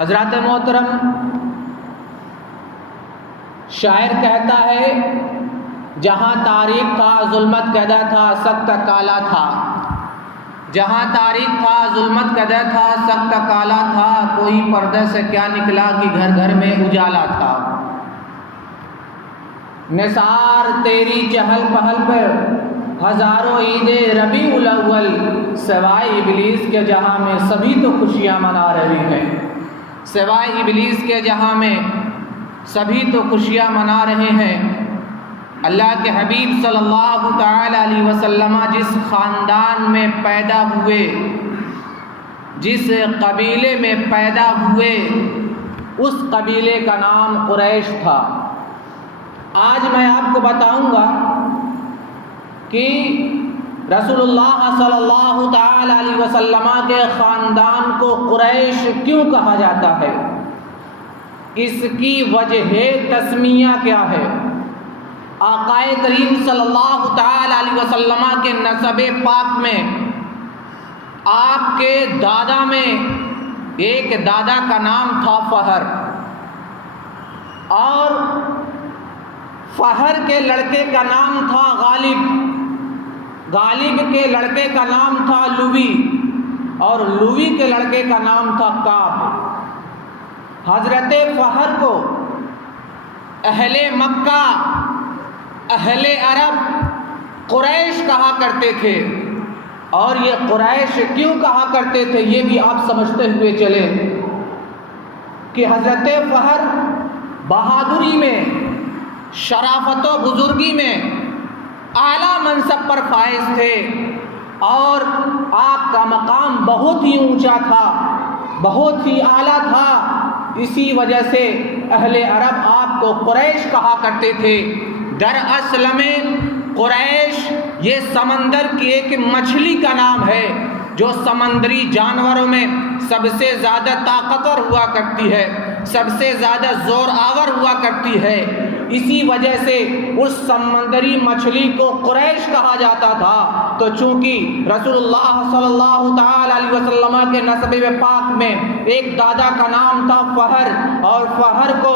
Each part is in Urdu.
حضرات محترم، شاعر کہتا ہے جہاں تاریک تھا ظلمت قیدا تھا سخت کالا تھا، جہاں تاریک تھا ظلمت قیدا تھا سخت کالا تھا، کوئی پردے سے کیا نکلا کہ گھر گھر میں اجالا تھا۔ نثار تیری چہل پہل پر ہزاروں عید ربیع الاول، سوائے ابلیس کے جہاں میں سبھی تو خوشیاں منا رہے ہیں، سوائے ابلیس کے جہاں میں سبھی تو خوشیاں منا رہے ہیں۔ اللہ کے حبیب صلی اللہ تعالی علیہ وسلم جس خاندان میں پیدا ہوئے، جس قبیلے میں پیدا ہوئے، اس قبیلے کا نام قریش تھا۔ آج میں آپ کو بتاؤں گا کہ رسول اللہ صلی اللہ تعالی علیہ وسلم کے خاندان کو قریش کیوں کہا جاتا ہے، اس کی وجہ تسمیہ کیا ہے۔ آقا کریم صلی اللہ تعالی علیہ وسلم کے نسب پاک میں آپ کے دادا میں ایک دادا کا نام تھا فہر، اور فہر کے لڑکے کا نام تھا غالب، غالب کے لڑکے کا نام تھا لوی، اور لوی کے لڑکے کا نام تھا کعب۔ حضرت فہر کو اہل مکہ، اہل عرب قریش کہا کرتے تھے، اور یہ قریش کیوں کہا کرتے تھے یہ بھی آپ سمجھتے ہوئے چلے کہ حضرت فہر بہادری میں، شرافت و بزرگی میں اعلیٰ منصب پر فائز تھے، اور آپ کا مقام بہت ہی اونچا تھا، بہت ہی اعلیٰ تھا۔ اسی وجہ سے اہل عرب آپ کو قریش کہا کرتے تھے۔ دراصل میں قریش یہ سمندر کی ایک مچھلی کا نام ہے جو سمندری جانوروں میں سب سے زیادہ طاقتور ہوا کرتی ہے، سب سے زیادہ زور آور ہوا کرتی ہے۔ اسی وجہ سے اس سمندری مچھلی کو قریش کہا جاتا تھا۔ تو چونکہ رسول اللہ صلی اللہ تعالی علیہ وسلم کے نسب پاک میں ایک دادا کا نام تھا فہر، اور فہر کو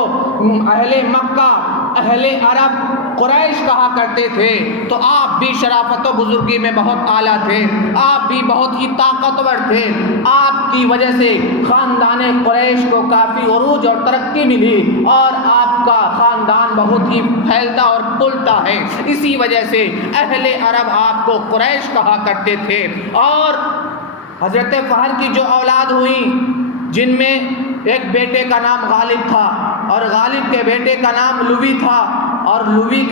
اہل مکہ، اہل عرب قریش کہا کرتے تھے، تو آپ بھی شرافت و بزرگی میں بہت اعلیٰ تھے، آپ بھی بہت ہی طاقتور تھے۔ آپ کی وجہ سے خاندان قریش کو کافی عروج اور ترقی ملی، اور آپ کا خاندان بہت ہی پھیلتا اور پھولتا ہے۔ اسی وجہ سے اہل عرب آپ کو قریش کہا کرتے تھے۔ اور حضرت فہر کی جو اولاد ہوئی، جن میں ایک بیٹے کا نام غالب تھا، اور غالب کے بیٹے کا نام لوی تھا، اور لوی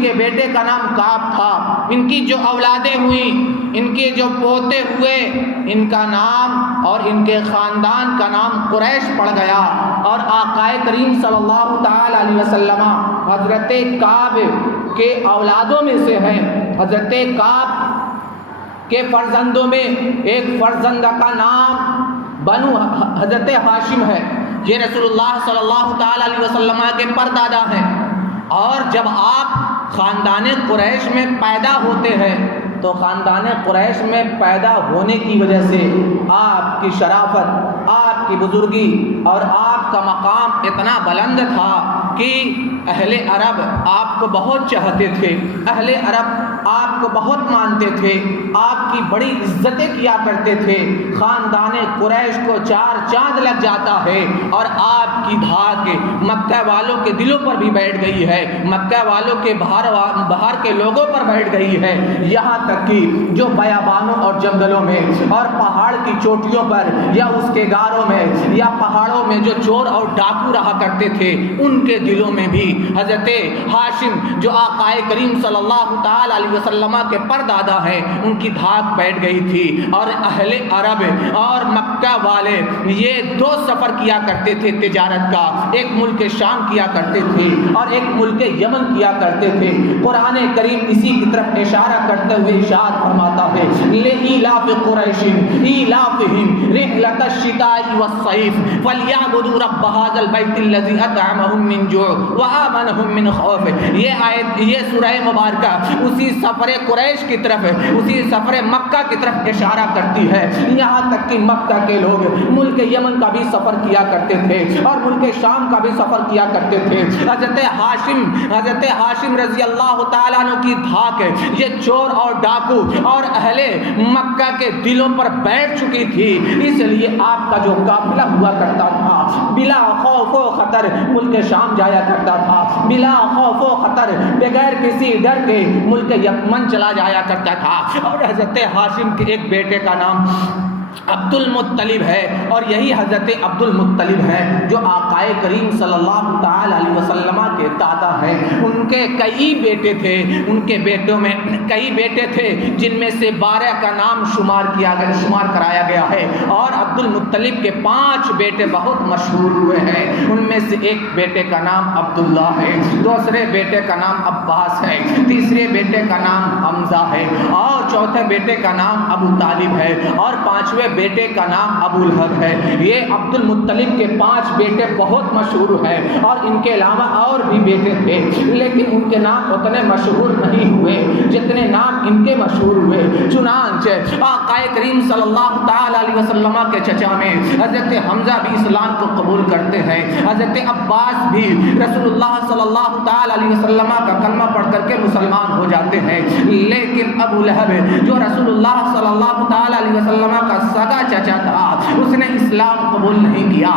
کے بیٹے کا نام کعب تھا، ان کی جو اولادیں ہوئیں، ان کے جو پوتے ہوئے، ان کا نام اور ان کے خاندان کا نام قریش پڑ گیا۔ اور آقا کریم صلی اللہ تعالی علیہ وسلم حضرت کعب کے اولادوں میں سے ہیں۔ حضرت کعب کے فرزندوں میں ایک فرزند کا نام بنو حضرت ہاشم ہے، یہ رسول اللہ صلی اللہ تعالی علیہ وسلم کے پردادا ہیں۔ اور جب آپ خاندان قریش میں پیدا ہوتے ہیں تو خاندان قریش میں پیدا ہونے کی وجہ سے آپ کی شرافت، آپ کی بزرگی اور آپ کا مقام اتنا بلند تھا کہ اہل عرب آپ کو بہت چاہتے تھے، اہل عرب آپ کو بہت مانتے تھے، آپ کی بڑی عزتیں کیا کرتے تھے۔ خاندان قریش کو چار چاند لگ جاتا ہے، اور آپ کی دھاک مکہ والوں کے دلوں پر بھی بیٹھ گئی ہے، مکہ والوں کے باہر کے لوگوں پر بیٹھ گئی ہے، یہاں تک کہ جو بیابانوں اور جنگلوں میں اور پہاڑ کی چوٹیوں پر یا اس کے گاروں میں یا پہاڑوں میں جو چور اور ڈاکو رہا کرتے تھے، ان کے دلوں میں بھی حضرت ہاشم جو آقا کریم صلی اللہ تعالی علیہ وسلم کے پردادا ہیں، ان کی دھاک بیٹھ گئی تھی۔ اور اہل عرب اور مکہ والے یہ دو سفر کیا کرتے تھے تجارت کا، ایک ملک شام کیا کرتے تھے اور ایک ملک یمن کیا کرتے تھے۔ قرآن کریم اسی کی طرف اشارہ کرتے ہوئے ارشاد فرماتا ہے لإیلاف قریش ایلافہم رحلۃ الشتاء والصیف فلیعبدوا رب ھذا البیت الذی اطعمہم من جوع وآمنہم من خوف۔ یہ آیت، یہ سورہ مبارکہ اسی سفر قریش کی طرف, اسی سفر مکہ کی طرف اشارہ کرتی ہے. یہاں تک کہ مکہ کے لوگ ملک یمن کا بھی سفر کیا کرتے تھے اور ملک شام کا بھی سفر کیا کرتے تھے. حضرت ہاشم رضی اللہ تعالیٰ عنہ کی دھاک یہ چور اور ڈاکو اور اہل مکہ کے دلوں پر بیٹھ چکی تھی, اس لیے آپ کا جو قافلہ ہوا کرتا تھا بلا خوف و خطر ملک شام جایا کرتا تھا, بلا خوف و خطر بغیر کسی ڈر کے ملک یمن چلا جایا کرتا تھا. اور حضرت ہاشم کے ایک بیٹے کا نام عبد المطلب ہے, اور یہی حضرت عبد المطلب ہے جو آقائے کریم صلی اللہ تعالی علیہ وسلم کے دادا ہیں. ان کے کئی بیٹے تھے, ان کے بیٹوں میں کئی بیٹے تھے جن میں سے 12 کا نام شمار کرایا گیا ہے, اور عبد المطلب کے 5 بیٹے بہت مشہور ہوئے ہیں. ان میں سے ایک بیٹے کا نام عبداللہ ہے, دوسرے بیٹے کا نام عباس ہے, تیسرے بیٹے کا نام حمزہ ہے, اور چوتھے بیٹے کا نام ابو طالب ہے, اور 5ویں بیٹے کا نام ابو لہب ہے. یہ عبد المطلب کے 5 بیٹے بہت مشہور ہیں, اور ان کے علاوہ اور بھی بیٹے تھے, لیکن ان کے نام اتنے مشہور نہیں ہوئے جتنے نام ان کے مشہور ہوئے. چنانچہ آقائے کریم صلی اللہ تعالی علیہ وسلم کے چچا میں حضرت حمزہ بھی اسلام کو قبول کرتے ہیں, حضرت عباس بھی رسول اللہ صلی اللہ تعالی علیہ وسلم کا کلمہ پڑھ کر کے مسلمان ہو جاتے ہیں. لیکن ابو لہب جو رسول اللہ صلی اللہ تعالی علیہ وسلم کا سگا چچا تھا, اس نے اسلام قبول نہیں کیا,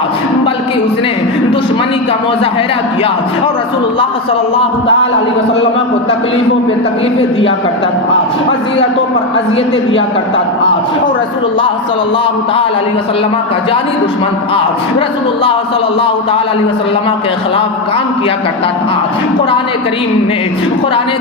بلکہ اس نے دشمنی کا مظاہرہ کیا اور رسول اللہ صلی اللہ تعالی علیہ وسلم کو تکلیفوں پہ تکلیفیں دیا کرتا تھا, اذیتوں پر اذیتیں دیا کرتا تھا, اور رسول اللہ صلی اللہ تعالی علیہ وسلم کا جانی دشمن تھا. رسول اللہ صلی اللہ تعالی علیہ وسلم کے خلاف کام کیا کرتا تھا. قرآن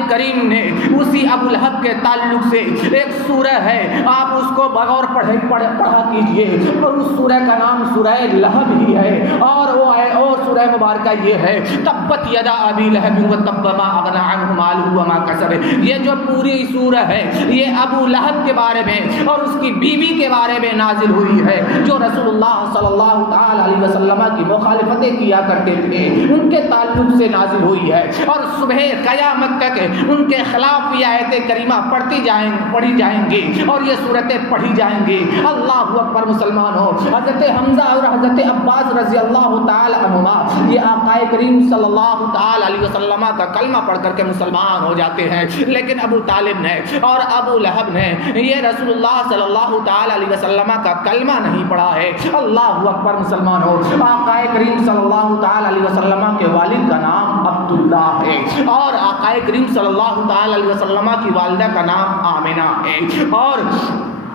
کریم نے اسی ابو لہب کے تعلق سے ایک سورہ ہے, آپ اس کو بغور پڑھا کیجئے, اور اس سورہ کا نام سورہ لہب ہی ہے, اور وہ ہے اور سورہ مبارکہ یہ ہے تبت یدا ابی لہب وتب ما اغنی عنہ مالہ وما کسب. یہ جو پوری سورہ ہے یہ ابو لہب کے بارے میں اور اس کی بیوی کے بارے میں نازل ہوئی ہے, جو رسول اللہ صلی اللہ تعالی علیہ وسلم کی مخالفتیں کیا کرتے تھے, ان کے تعلق سے نازل ہوئی ہے, اور صبح قیامت تک ان کے خلاف یہ آیت کریمہ پڑھی جائیں گی اور یہ صورتیں پڑھی جائیں گی. اللہ اکبر مسلمان ہو. حضرت حمزہ اور حضرت عباس رضی اللہ تعالی عنہما یہ آقائے کریم صلی اللہ تعالی علیہ وسلم کا کلمہ پڑھ کر کے مسلمان ہو جاتے ہیں, لیکن ابو طالب نے اور ابو لہب نے یہ رسول اللہ صلی اللہ تعالی علیہ وسلم کا کلمہ نہیں پڑھا ہے. اللہ اکبر مسلمان ہو. آقائے کریم صلی اللہ تعالی علیہ وسلم کے والد کا نام عبداللہ ہے, اور آقائے کریم صلی اللہ تعالی علیہ وسلم کی والدہ کا نام آمنہ ہے, اور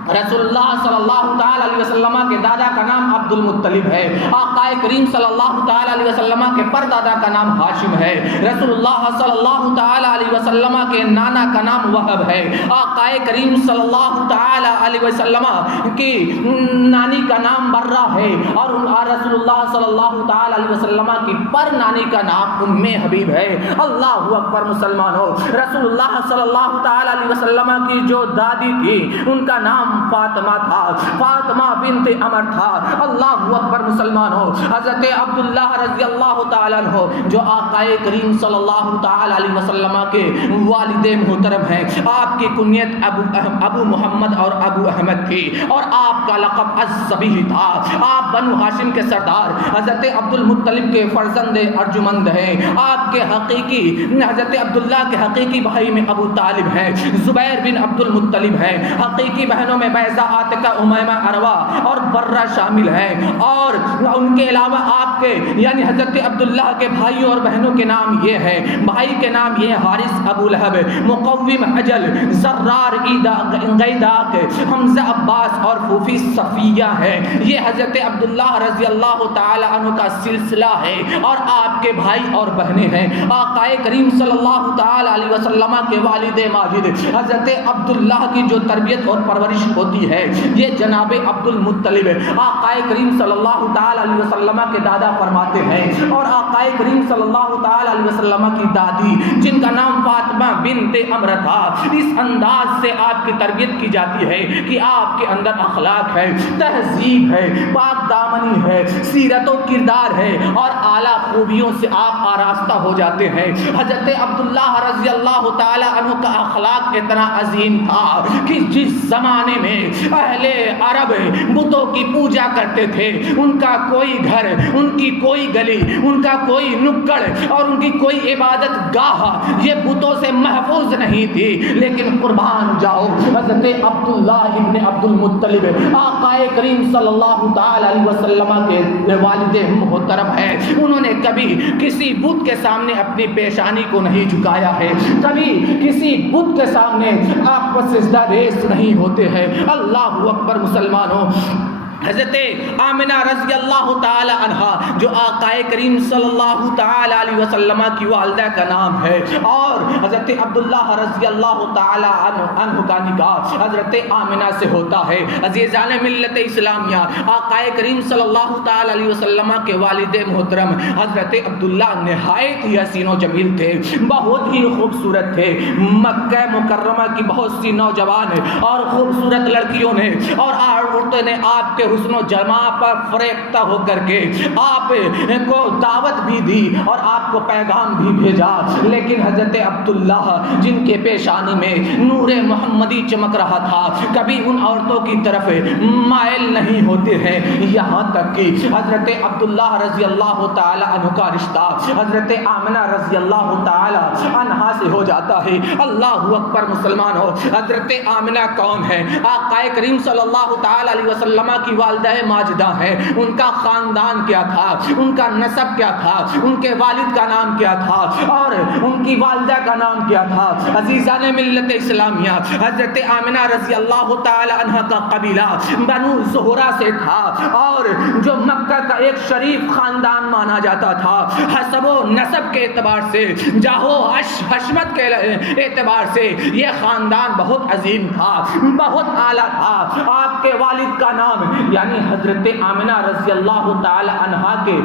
رسول اللہ صلی اللہ تعالی علیہ وسلم کے دادا کا نام عبد المطلب ہے. آقائے کریم صلی اللہ تعالی علیہ وسلم کے پردادا کا نام ہاشم ہے. رسول اللہ صلی اللہ تعالی علیہ وسلم کے نانا کا نام وہب ہے. آقائے کریم صلی اللہ تعالی علیہ وسلم کی نانی کا نام برہ ہے, اور رسول اللہ صلی اللہ تعالی علیہ وسلم کی پر نانی کا نام ام حبیب ہے. اللہ اکبر مسلمان ہو. رسول اللہ صلی اللہ تعالی علیہ وسلم کی جو دادی تھی ان کا نام فاطمہ تھا, فاطمہ بنت عمر تھا. اللہ اکبر مسلمان ہو. حضرت عبداللہ رضی اللہ تعالیٰ عنہ جو آقائے کریم صلی اللہ تعالی علیہ وسلم کے والد محترم ہیں, آپ کی کنیت ابو محمد اور ابو احمد تھی, اور آپ کا لقب الذبیح تھا. آپ بنو ہاشم کے سردار حضرت عبد المطلب کے فرزند ارجمند ہیں. آپ کے حقیقی حضرت عبداللہ کے حقیقی بھائی میں ابو طالب ہیں, زبیر بن عبد المطلب ہیں. حقیقی بہنوں میں بیضہ, عاتقہ, امیمہ, عروہ اور برہ شامل ہیں. اور ان کے علاوہ آپ کے یعنی حضرت عبداللہ کے بھائیوں اور بہنوں کے نام یہ ہے, بھائی کے نام یہ حارث ابو لہب, مقوم اجل, زرار غیداق, حمزہ عباس اور پھوپھی صفیہ ہے. یہ حضرت عبداللہ رضی اللہ تعالی عنہ کا سلسلہ ہے, اور آپ کے بھائی اور بہنیں ہیں. آقائے کریم صلی اللہ تعالی علیہ وسلم کے والد ماجد حضرت عبداللہ کی جو تربیت اور پرورش پرورش ہوتی ہے یہ جناب عبد المطلب آقا کریم صلی اللہ تعالی علیہ وسلم کے دادا فرماتے ہیں، اور آقا کریم صلی اللہ تعالی علیہ وسلم کی دادی جن کا نام فاطمہ بنت عمرو تھا، اس انداز سے آپ کی تربیت کی جاتی ہے کہ آپ کے اندر اخلاق ہے، تہذیب ہے، پاک دامنی ہے، سیرت و کردار ہے، اور اعلیٰ خوبیوں سے آپ آراستہ ہو جاتے ہیں۔ حضرت عبداللہ رضی اللہ تعالی عنہ کا اخلاق اتنا عظیم تھا کہ جس زمانے میں اہل عرب بتوں کی پوجا کرتے تھے، ان کا کوئی گھر، ان کی کوئی گلی، ان کا کوئی نکڑ اور ان کی کوئی عبادت گاہ یہ بتوں سے محفوظ نہیں تھی، لیکن قربان جاؤ حضرت عبداللہ ابن عبد المطلب آقا کریم صلی اللہ تعالی علیہ وسلم کے والد محترم ہیں، انہوں نے کبھی کسی بت کے سامنے اپنی پیشانی کو نہیں جھکایا ہے، کبھی کسی بت کے سامنے آپ کو سجدہ ریز نہیں ہوتے ہیں۔ اللہ اکبر مسلمانوں، حضرت آمنہ رضی اللہ تعالی عنہ جو آقا کریم صلی اللہ تعالی علیہ وسلم کی والدہ کا نام ہے، اور حضرت عبداللہ رضی اللہ تعالی عنہ کا نکاح حضرت آمنہ سے ہوتا ہے۔ عزیزان ملت اسلامیہ، آقا کریم صلی اللہ تعالی علیہ وسلم کے والد محترم حضرت عبداللہ نہایت ہی حسین و جمیل تھے، بہت ہی خوبصورت تھے۔ مکہ مکرمہ کی بہت سی نوجوان اور خوبصورت لڑکیوں نے اور عورتوں نے آپ کے حسن و جمال پر فریفتہ ہو کر کے آپ کو دعوت بھی دی اور آپ کو پیغام بھی بھیجا، لیکن حضرت عبداللہ جن کے پیشانی میں نور محمدی چمک رہا تھا کبھی ان عورتوں کی طرف مائل نہیں ہوتے ہیں، یہاں تک کہ حضرت عبداللہ رضی اللہ تعالی عنہ کا رشتہ حضرت آمنہ رضی اللہ تعالی عنہا سے ہو جاتا ہے۔ اللہ اکبر مسلمانوں، حضرت آمنہ کون ہے؟ آقا کریم صلی اللہ تعالی علیہ وسلم کی والدہ ماجدہ ہے۔ ان کا خاندان کیا تھا، ان کا نسب کیا تھا، ان کے والد کا نام کیا تھا اور ان کی والدہ کا نام کیا تھا؟ عزیزان ملت اسلامیہ، حضرت آمنہ رضی اللہ تعالی عنہ کا قبیلہ بنو زہرہ سے تھا، اور جو مکہ کا ایک شریف خاندان مانا جاتا تھا، حسب و نسب کے اعتبار سے، جاہو حشمت کے اعتبار سے یہ خاندان بہت عظیم تھا، بہت اعلیٰ تھا۔ آپ کے والد کا نام یعنی حضرت آمنہ رضی اللہ تعالی عنہا کے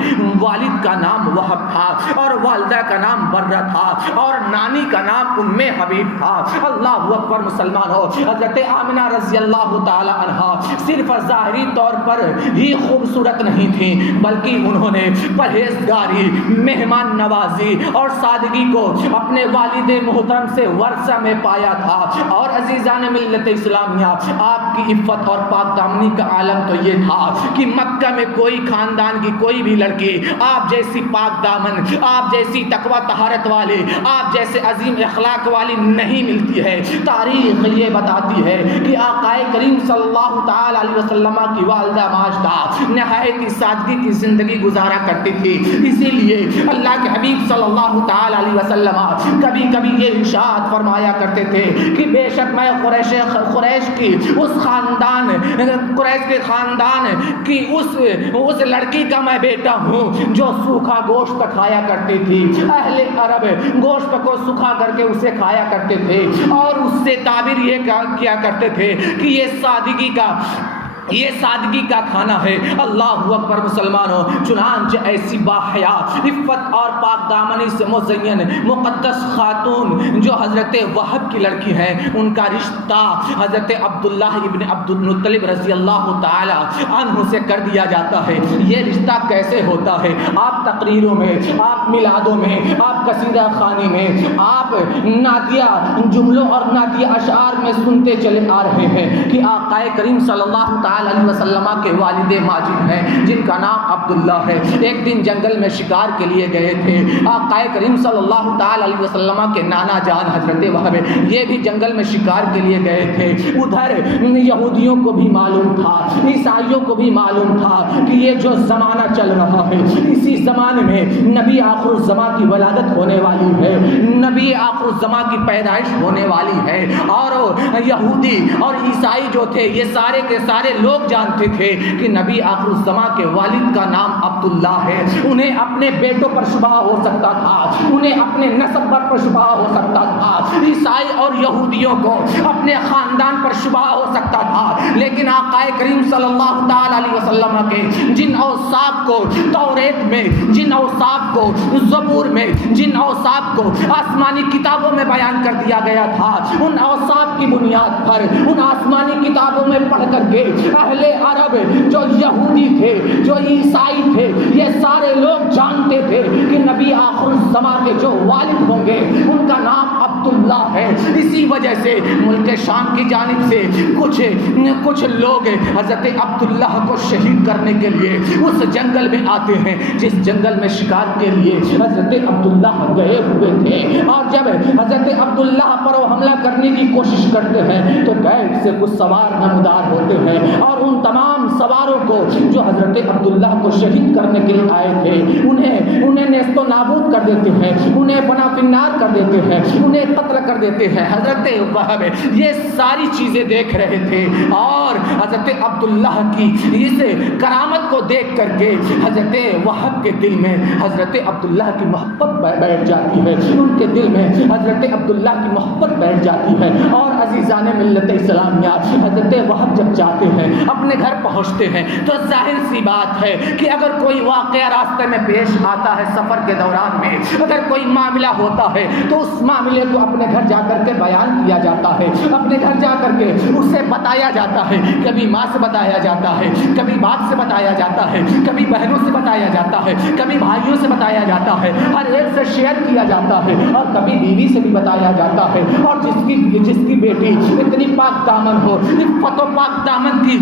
والد کا نام وہب تھا، اور والدہ کا نام برہ تھا، اور نانی کا نام ام حبیب تھا۔ اللہ اکبر مسلمانوں، حضرت آمنہ رضی اللہ تعالی عنہا صرف ظاہری طور پر ہی خوبصورت نہیں تھیں، بلکہ انہوں نے پرہیزگاری، مہمان نوازی اور سادگی کو اپنے والد محترم سے ورثہ میں پایا تھا۔ اور عزیزان ملت اسلامیہ، آپ کی عفت اور پاک دامنی کا عالم تو یہ تھا کہ مکہ میں کوئی خاندان کی کوئی بھی لڑکی آپ جیسی پاک دامن، آپ جیسی تقوی طہارت والی، آپ جیسے عظیم اخلاق والی نہیں ملتی ہے۔ تاریخ یہ بتاتی ہے کہ آقا کریم صلی اللہ تعالی علیہ وسلم کی والدہ ماجدہ نہایت ہی سادگی کی زندگی گزارا کرتی تھی، اسی لیے اللہ کے حبیب صلی اللہ تعالی علیہ وسلم کبھی کبھی یہ ارشاد فرمایا کرتے تھے کہ بے شک میں قریش کی اس خاندان، قریش کے خاندان کی اس لڑکی کا میں بیٹا ہوں جو سوکھا گوشت کھایا کرتی تھی۔ اہل عرب گوشت کو سکھا کر کے اسے کھایا کرتے تھے، اور اس سے تعبیر یہ کیا کرتے تھے کہ یہ سادگی کا کھانا ہے۔ اللہ اکبر مسلمانوں، چنانچہ ایسی باحیا، عفت اور پاک دامنی سے مزین مقدس خاتون جو حضرت وہب کی لڑکی ہیں، ان کا رشتہ حضرت عبداللہ ابن عبد المطلب رضی اللہ تعالی عنہ سے کر دیا جاتا ہے۔ یہ رشتہ کیسے ہوتا ہے؟ آپ تقریروں میں، آپ میلادوں میں، آپ قصیدہ خوانی میں، آپ نعتیہ جملوں اور نعتیہ اشعار میں سنتے چلے آ رہے ہیں کہ آقا کریم صلی اللہ تعالی علیہ وسلم کے والد ماجد ہیں جن کا نام عبداللہ ہے، ایک دن جنگل میں شکار کے لیے گئے تھے۔ آقا کریم صلی اللہ تعالی علیہ وسلم کے نانا جان حضرت وہب یہ بھی جنگل میں شکار کے لیے گئے تھے۔ ادھر یہودیوں کو بھی معلوم تھا، عیسائیوں کو بھی معلوم تھا کہ یہ جو زمانہ چل رہا ہے، اسی زمانے میں نبی آخر الزمان کی ولادت ہونے والی ہے، نبی آخر الزمان کی پیدائش ہونے والی ہے، اور یہودی اور عیسائی جو تھے یہ سارے کے سارے لوگ جانتے تھے کہ نبی آخر الزماں کے والد کا نام عبداللہ ہے، انہیں اپنے بیٹوں پر شبہ ہو سکتا تھا، انہیں اپنے نسب پر شبہ ہو سکتا تھا، عیسائی اور یہودیوں کو اپنے خاندان پر شبہ ہو سکتا تھا، لیکن آقا کریم صلی اللہ تعالی علیہ وسلم کے جن اوصاف کو توریت میں، جن اوصاف کو زبور میں، جن اوصاف کو آسمانی کتابوں میں بیان کر دیا گیا تھا، ان اوصاف کی بنیاد پر ان آسمانی کتابوں میں پڑھ کر کے اہل عرب جو یہودی تھے، جو عیسائی تھے، یہ سارے لوگ جانتے تھے کہ نبی آخر الزماں کے جو والد ہوں گے ان کا نام عبداللہ ہے۔ اسی وجہ سے ملک شام کی جانب سے کچھ لوگ حضرت عبداللہ کو شہید کرنے کے لیے اس جنگل میں آتے ہیں جس جنگل میں شکار کے لیے حضرت عبداللہ گئے ہوئے تھے، اور جب حضرت عبداللہ پر وہ حملہ کرنے کی کوشش کرتے ہیں تو گیٹ سے کچھ سوار نمودار ہوتے ہیں اور ان تمام سواروں کو جو حضرت عبداللہ کو شہید کرنے کے لیے آئے تھے انہیں نیست و نابود کر دیتے ہیں، انہیں فنا فنار کر دیتے ہیں، انہیں قتل کر دیتے ہیں۔ حضرت وہب یہ ساری چیزیں دیکھ رہے تھے اور حضرت عبداللہ کی اس کرامت کو دیکھ کر کے حضرت وہب کے دل میں حضرت عبداللہ کی محبت بیٹھ جاتی ہے، ان کے دل میں حضرت عبداللہ کی محبت بیٹھ جاتی ہے۔ اور عزیزان ملت اسلامیہ، حضرت وہب جب جاتے ہیں اپنے گھر پہنچتے ہیں تو ظاہر سی بات ہے کہ اگر کوئی واقعہ راستے میں پیش آتا ہے، سفر کے دوران میں اگر کوئی معاملہ ہوتا ہے تو اس معاملے کو اپنے گھر جا کر کے بیان کیا جاتا ہے، اپنے گھر جا کر کے اسے بتایا جاتا ہے، کبھی ماں سے بتایا جاتا ہے، کبھی باپ سے بتایا جاتا ہے، کبھی بہنوں سے بتایا جاتا ہے، کبھی بھائیوں سے بتایا جاتا ہے، ہر ایک سے شیئر کیا جاتا ہے، اور کبھی بیوی سے بھی بتایا جاتا ہے۔ اور جس کی بیٹی اتنی پاک دامن ہو، عفت و پاک دامن کی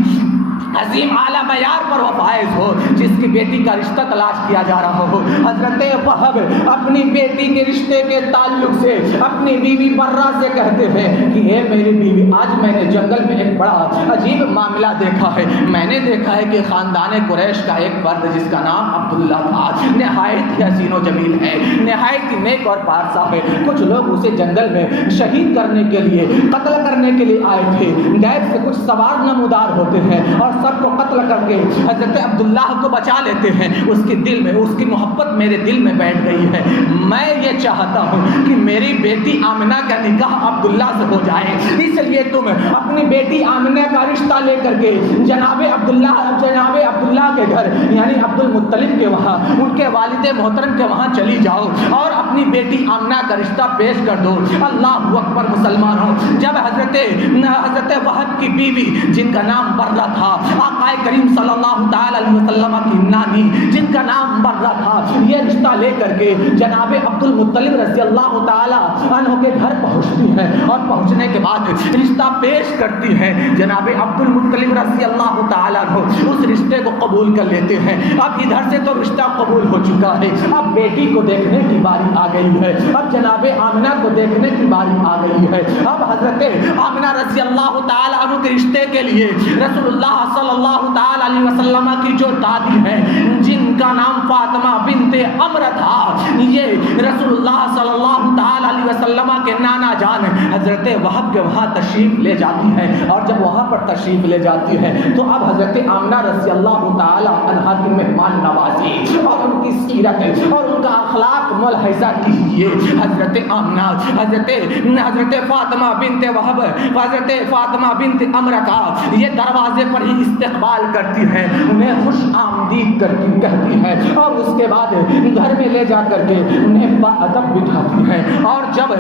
عظیم اعلیٰ معیار پر وہ فائز ہو، جس کی بیٹی کا رشتہ تلاش کیا جا رہا ہو، حضرت وہب اپنی بیٹی کے رشتے کے تعلق سے اپنی بیوی برہ سے کہتے ہیں کہ اے میری بیوی، آج میں نے جنگل میں ایک بڑا عجیب معاملہ دیکھا ہے، میں نے دیکھا ہے کہ خاندان قریش کا ایک فرد جس کا نام عبداللہ تھا نہایت ہی حسین و جمیل ہے، نہایت ہی نیک اور پارسا ہے، کچھ لوگ اسے جنگل میں شہید کرنے کے لیے، قتل کرنے کے لیے آئے تھے، گیٹ سے کچھ سوار نمودار ہوتے ہیں اور سب کو قتل کر کے حضرت عبداللہ کو بچا لیتے ہیں۔ اس کے دل میں اس کی محبت میرے دل میں بیٹھ گئی ہے، میں یہ چاہتا ہوں کہ میری بیٹی آمنہ کا نکاح عبداللہ سے ہو جائے، اس لیے تم اپنی بیٹی آمنہ کا رشتہ لے کر کے جناب عبداللہ کے گھر یعنی عبد المطلب کے وہاں، ان کے والد محترم کے وہاں چلی جاؤ اور اپنی بیٹی آمنہ کا رشتہ پیش کر دو۔ اللہ اکبر مسلمانوں، جب حضرت وہب کی بیوی جن کا نام برہ تھا، آقا کریم صلی اللہ تعالی علیہ وسلم کی نانی جن کا نام برہ تھا، یہ رشتہ لے کر کے جناب عبد المطلب رضی اللہ تعالی عنہ کے گھر پہنچتی ہے، اور پہنچنے کے بعد رشتہ پیش کرتی ہے۔ جناب عبد المطلب رضی اللہ تعالی عنہ اس رشتے کو قبول کر لیتے ہیں۔ اب ادھر سے تو رشتہ قبول ہو چکا ہے، اب بیٹی کو دیکھنے کی باری آ گئی ہے، اب جناب آمنہ کو دیکھنے کی باری آ گئی ہے۔ اب حضرت آمنہ رضی اللہ تعالی عنہ کے رشتے کے لیے رسول اللہ صلی اللہ تعالی علیہ وسلم کی جو دادی ہے جن کا نام فاطمہ بنت عمر تھا، یہ رسول اللہ صلی اللہ تعالی علیہ وسلم کے نانا جان حضرت وہب کے وہاں تشریف لے جاتی ہے، اور جب وہاں پر تشریف لے جاتی ہے تو اب حضرت آمنہ رضی اللہ تعالی عنہا کی مہمان نوازی اور ان کی سیرت اور ان کا اخلاق ملاحظہ کیجیے۔ حضرت آمنہ حضرت فاطمہ بنت وہب، حضرت فاطمہ بنت عمر کا یہ دروازے پر ہی استقبال کرتی ہے، انہیں خوش آمدید کہتی ہے، اور اس کے بعد گھر میں لے جا کر کے انہیں باادب بٹھاتی ہے۔ اور جب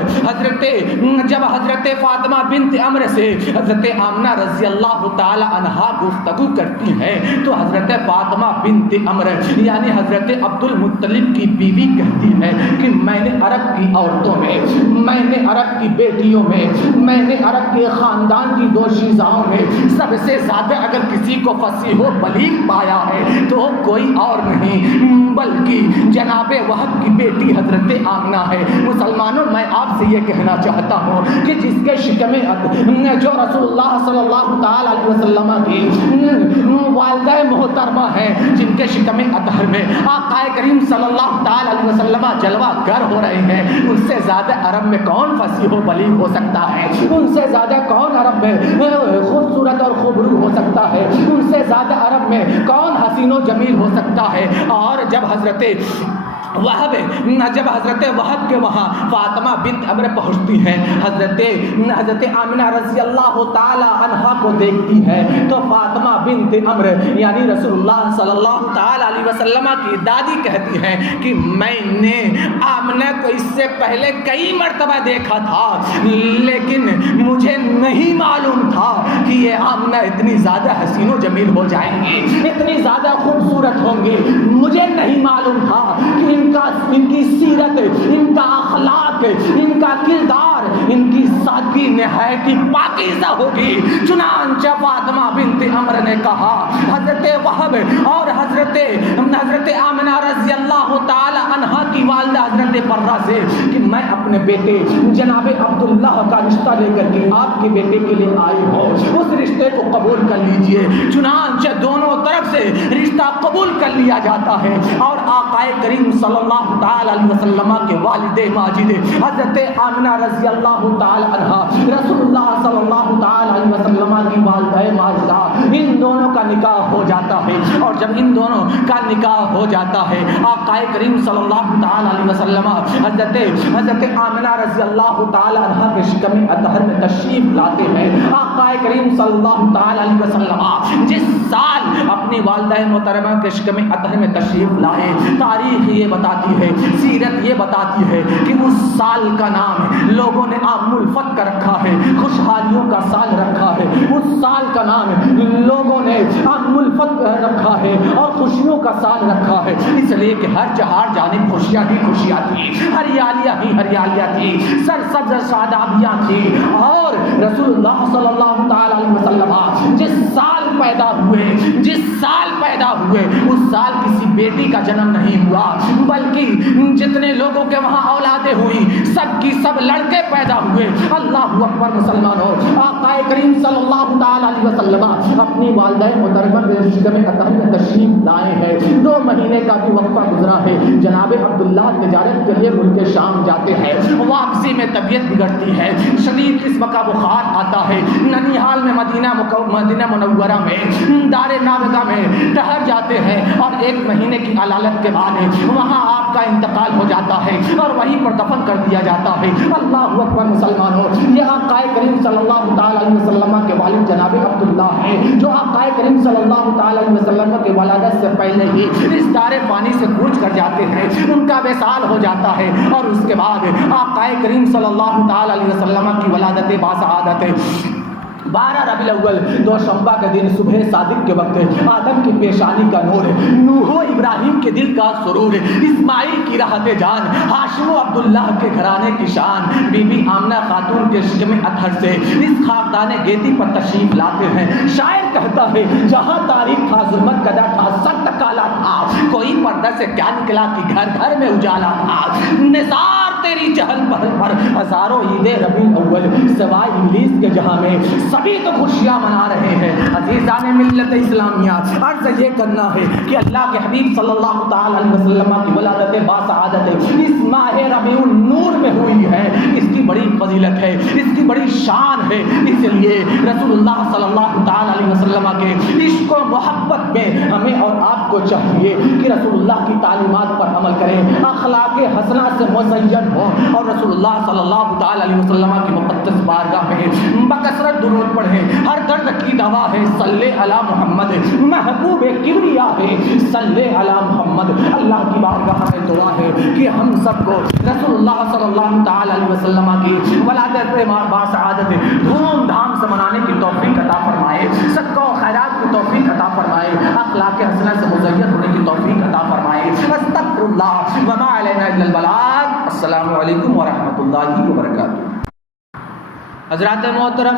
حضرت فاطمہ بنت عمر سے حضرت آمنہ رضی اللہ تعالی عنہا گفتگو کرتی ہے تو حضرت فاطمہ بنت عمر یعنی حضرت عبد المطلب کی بیوی کہتی ہے کہ میں نے عرب کی عورتوں میں، میں نے عرب کی بیٹیوں میں، میں نے عرب کے خاندان کی دوشیزاؤں میں سب سے زیادہ اگر کسی کو فصیح و بلیغ پایا ہے تو وہ کوئی اور نہیں بلکہ جناب وہب کی بیٹی حضرت آمنہ ہے۔ مسلمانوں، میں آپ سے یہ کہنا چاہتا ہوں کہ جس کے شکم جو رسول اللہ صلی اللہ تعالی علیہ وسلم کی والدہ محترمہ ہیں، جن کے شکم اطہر میں آقا کریم صلی اللہ تعالی علیہ وسلم جلوہ گر ہو رہے ہیں، ان سے زیادہ عرب میں کون فصیح و بلیغ ہو سکتا ہے؟ ان سے زیادہ کون عرب میں خوبصورت اور خوبرو ہو سکتا ہے؟ ان سے زیادہ عرب میں کون حسین و جمیل ہو سکتا ہے؟ اور جب حضرت وہب کے وہاں فاطمہ بنت عمر پہنچتی ہیں، حضرت آمنہ رضی اللہ تعالی عنہا کو دیکھتی ہے تو فاطمہ بنت عمر یعنی رسول اللہ صلی اللہ تعالی علیہ وسلم کی دادی کہتی ہیں کہ میں نے آمنہ کو اس سے پہلے کئی مرتبہ دیکھا تھا، لیکن مجھے نہیں معلوم تھا کہ یہ آمنہ اتنی زیادہ حسین و جمیل ہو جائیں گی، اتنی زیادہ خوبصورت ہوں گی۔ مجھے نہیں معلوم تھا کہ ان کی سیرت، ان کا اخلاق، ان کا کردار، ان کی سادگی نہایت پاکیزہ ہوگی۔ چنانچہ فاطمہ بنت عمر نے کہا حضرت وہب اور حضرت آمنہ رضی اللہ تعالی عنہا کی والدہ حضرت برہ سے کہ میں اپنے بیٹے جناب عبداللہ کا رشتہ لے کر کے آپ کے بیٹے کے لیے آئی ہوں، اس رشتے کو قبول کر لیجئے۔ چنانچہ دونوں طرف سے رشتہ قبول کر لیا جاتا ہے اور آقا کریم صلی اللہ تعالی علیہ وسلم کے والد ماجد حضرت آمنہ رضی اللہ تعالی عنہا، رسول اللہ صلی اللہ تعالی علیہ وسلم کی والدہ ماجدہ، ان دونوں کا نکاح ہو جاتا ہے۔ اور جب ان دونوں کا نکاح ہو جاتا ہے، آقا کریم صلی اللہ تعالی علیہ وسلم حضرت آمنہ رضی اللہ تعالی عنہا کے شکم اطہر میں تشریف لاتے ہیں۔ آقا کریم صلی اللہ تعالی علیہ وسلم جس سال اپنی والدہ محترمہ کے شکم اطہر میں تشریف لائے، تاریخ یہ بتاتی ہے، سیرت یہ بتاتی ہے کہ اس سال کا نام لوگوں نے عام الفتح کا رکھا ہے، خوشحالیوں کا سال رکھا ہے۔ اس سال کا نام لوگوں نے عام الفتح رکھا ہے اور خوشیوں کا سال رکھا ہے، اس لیے کہ ہر جانب خوشیاں ہی خوشیاں تھیں، ہریالیاں ہی ہریالیاں تھیں، سرسبز شادابیاں تھیں۔ اور رسول اللہ صلی اللہ تعالی علیہ وسلم جس سال پیدا ہوئے اس سال کسی بیٹی کا جنم نہیں ہوا، بلکہ جتنے لوگوں کے وہاں اولادیں ہوئی سب کی سب لڑکے پیدا ہوئے۔ اللہ اکبر مسلمانوں، آقا کریم صلی اللہ تعالی علیہ وسلم اپنی والدہ محترمہ کے شکم اطہر میں تشریف لائے ہیں۔ 2 مہینے کا بھی وقفہ گزرا ہے۔ جناب عبداللہ تجارت کے لیے ملک شام جاتے ہیں، واپسی میں طبیعت بگڑتی ہے، شدید قسم کا بخار آتا ہے۔ ننیہال میں مدینہ منورہ میں دار نابغہ میں ٹھہر جاتے ہیں اور 1 مہینے کی علالت کے بعد وہاں آپ کا انتقال ہو جاتا ہے اور وہیں پر دفن کر دیا جاتا ہے۔ اللہ اکبر مسلمانوں، یہ آقا کریم صلی اللہ تعالی علیہ وسلم کے والد جناب عبداللہ ہیں، جو آقا کریم صلی اللہ تعالی علیہ وسلم کے ولادت سے پہلے ہی اس دار فانی سے کوچ کر جاتے ہیں، ان کا وصال ہو جاتا ہے اور اس کے بعد آقا کریم صلی اللہ تعالی علیہ وسلم کی ولادت باسعادت 12 ربیع الاول دوشنبہ کے دن صبح صادق کے وقت آدم کی پیشانی کا نور، نوح و ابراہیم کے دل کا سرور، اسماعیل کی راحت جان، ہاشم و عبداللہ کے گھرانے کی شان، بی بی آمنہ خاتون کے شکم اطہر سے اس خاکدان گیتی پر تشریف لاتے ہیں۔ شاعر کہتا ہے جہاں تاریخ تھا ظلمت کدا تھا سخت کالا تھا، کوئی پردہ سے کیا نکلا کہ گھر گھر میں اجالا تھا، نثار تیری چہل پہل پر ہزاروں عید ربیع الاول، سوائے ابلیس کے جہاں میں سبھی تو خوشیاں منا رہے ہیں۔ عزیزان ملت اسلامیہ، عرض یہ کرنا ہے کہ اللہ کے حبیب صلی اللہ تعالی علیہ وسلم کی ولادت باسعادت اس ماہ ربیع النور میں ہوئی ہے، اس کی بڑی فضیلت ہے، اس کی بڑی شان ہے۔ اس لیے رسول اللہ صلی اللہ تعالی علیہ وسلم کے عشق و محبت میں ہمیں اور آپ کو چاہیے کہ رسول اللہ کی تعلیمات پر عمل کریں، اخلاق حسنہ سے مزین ہو اور رسول اللہ صلی اللہ تعالی علیہ وسلم کی مقدس بارگاہ میں بکثرت درود پڑھیں۔ ہر درد کی دوا ہے صلی علی محمد، محبوب کبریا ہے صلی علی محمد۔ اللہ کی بارگاہ میں دعا ہے کہ ہم سب کو رسول اللہ صلی اللہ تعالی علیہ وسلم کی ولادت باسعادت دھوم دھام سے منانے کی توفیق عطا فرمائے، صدقہ و خیرات کی توفیق عطا فرمائے، اخلاق حسنہ سے مزین ہونے کی توفیق عطا فرمائے۔ استغفر اللہ وما علینا الا البلاغ۔ السلام علیکم ورحمۃ اللہ وبرکاتہ۔ حضرات محترم،